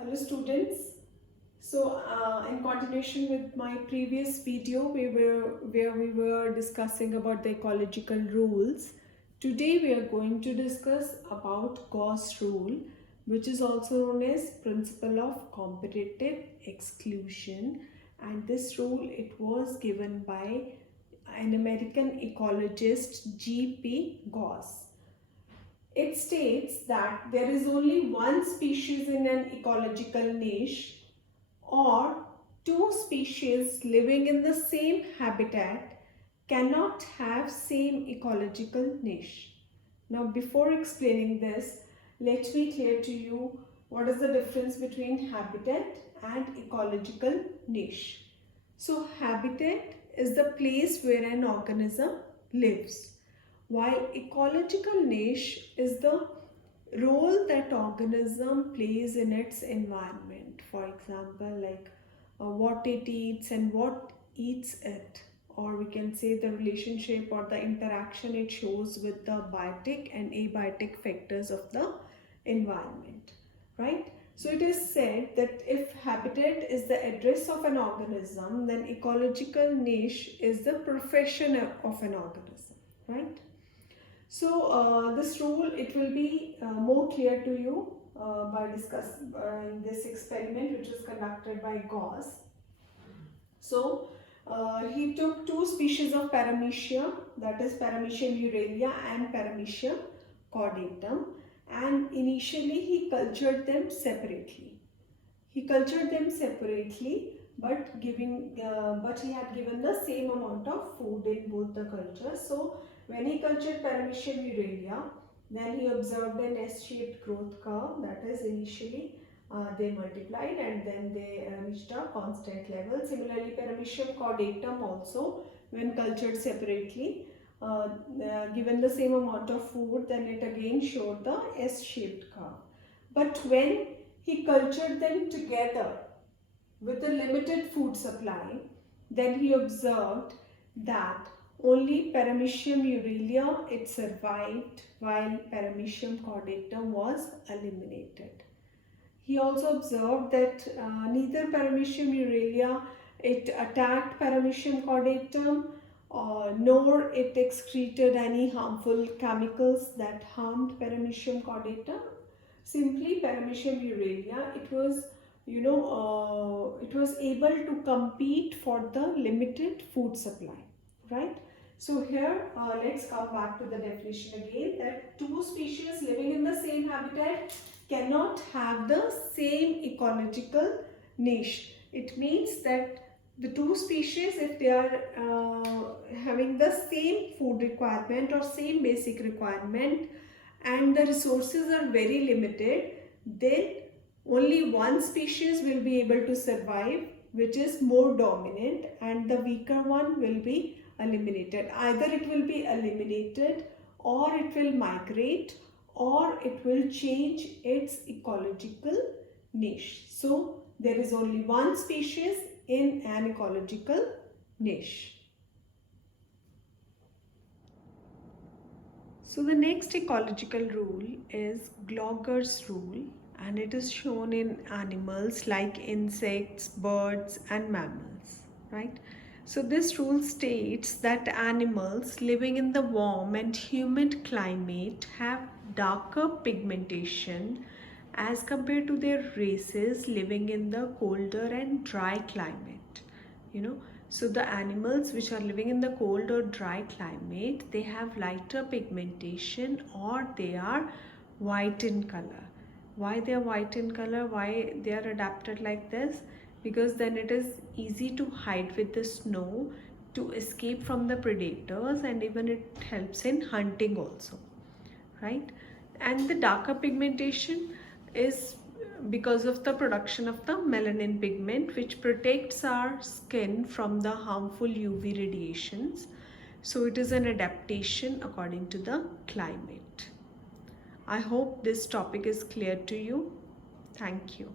Hello students. In continuation with my previous video where we were discussing about the ecological rules, today we are going to discuss about Gauss rule, which is also known as principle of competitive exclusion. And this rule, it was given by an American ecologist G.P. Gauss. It states that there is only one species in an ecological niche or two species living in the same habitat cannot have same ecological niche. Now before explaining this, let me clear to you what is the difference between habitat and ecological niche. So habitat is the place where an organism lives, while ecological niche is the role that organism plays in its environment. For example, like what it eats and what eats it, or we can say the relationship or the interaction it shows with the biotic and abiotic factors of the environment, right? So it is said that if habitat is the address of an organism, then ecological niche is the profession of an organism, right? So this rule, it will be more clear to you by discussing this experiment which was conducted by Gauss. So he took two species of Paramecium, that is Paramecium muralia and Paramecium caudatum, and initially he cultured them separately. But he had given the same amount of food in both the cultures. So when he cultured Paramecium muralia, then he observed an S-shaped growth curve. That is, initially they multiplied and then they reached a constant level. Similarly, Paramecium caudatum also, when cultured separately, given the same amount of food, then it again showed the S-shaped curve. But when he cultured them together with a limited food supply, then he observed that only Paramecium muralia, it survived while Paramecium caudatum was eliminated. He also observed that neither Paramecium muralia, it attacked Paramecium caudatum, nor it excreted any harmful chemicals that harmed Paramecium caudatum. Simply Paramecium muralia, it was it was able to compete for the limited food supply, right? So here let's come back to the definition again, that two species living in the same habitat cannot have the same ecological niche. It means that the two species, if they are having the same food requirement or same basic requirement and the resources are very limited, then only one species will be able to survive, which is more dominant, and the weaker one will be eliminated. Either it will be eliminated, or it will migrate, or it will change its ecological niche. So there is only one species in an ecological niche. So the next ecological rule is Glauber's rule, and it is shown in animals like insects, birds and mammals, right? So this rule states that animals living in the warm and humid climate have darker pigmentation as compared to their races living in the colder and dry climate, so the animals which are living in the cold or dry climate, they have lighter pigmentation, or they are white in color. Why they are white in color? Why they are adapted like this? Because then it is easy to hide with the snow, to escape from the predators, and even it helps in hunting also, right? And the darker pigmentation is because of the production of the melanin pigment, which protects our skin from the harmful UV radiations. So it is an adaptation according to the climate. I hope this topic is clear to you. Thank you.